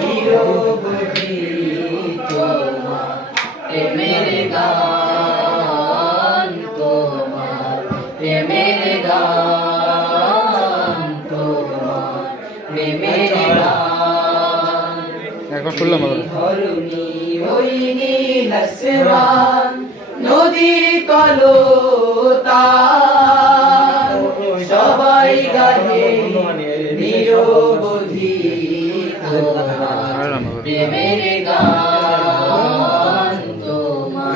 নিরবধি তোমার প্রেমের গান, তোমার প্রেমের গান, তোমার প্রেমের গান। একবার শুনলাম ধরণী ওই নীল আসমান, নদী কলতান, সবাই গাহে নিরবধি তোমার প্রেমের গান, তোমার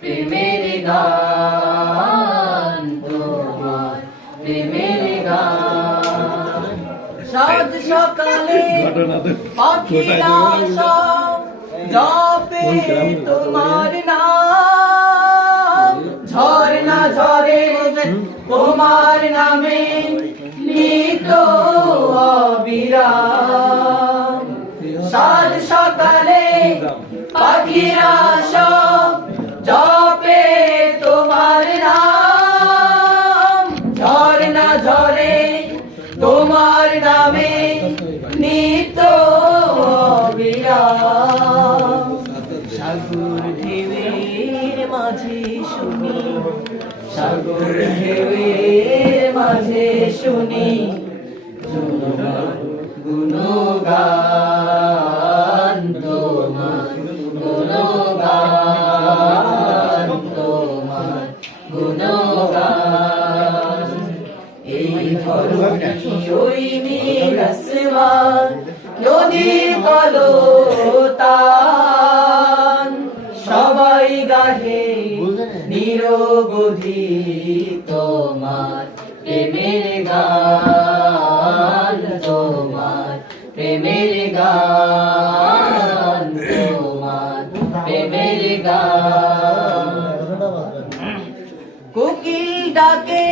প্রেমের গান, তোমার প্রেমের গান। সাত সকালে পাখিরা সব জপে তোমার নাম, ঝরনা ঝরে তোমার নামে নিত অবিরাম। সাত সকালে পাখিরা সব জপে তোমার নাম, ঝরনা ঝরে তোমার নামে নিত অবিরাম। সাগর ঢেউয়ের মাঝে শুনি, সাগর ঢেউয়ের মাঝে শুনি তোমার গুণগান, তোমার গুণগান, তোমার গুণগান। এই ধরণী ওই নীল আসমান, নদী কলতান, সবাই গাহে নিরবধি তোমার প্রেমের গান, তোমার প্রেমের গান, তোমার প্রেমের গান। কোকিল ডাকে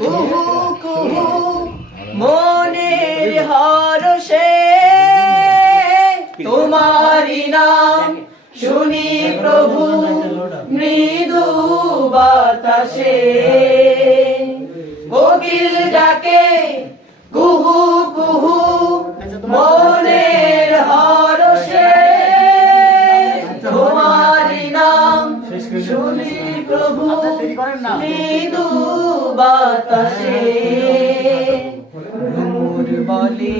কুহু কুহু মনের হরষে, তোমারি নাম শুনি প্রভু মৃদু বাতাসে। কোকিল ডাকে কুহু কুহু মনের হরষে, তোমারি নাম শুনি প্রভু মৃদু বাতাসে। ভ্রমর বলে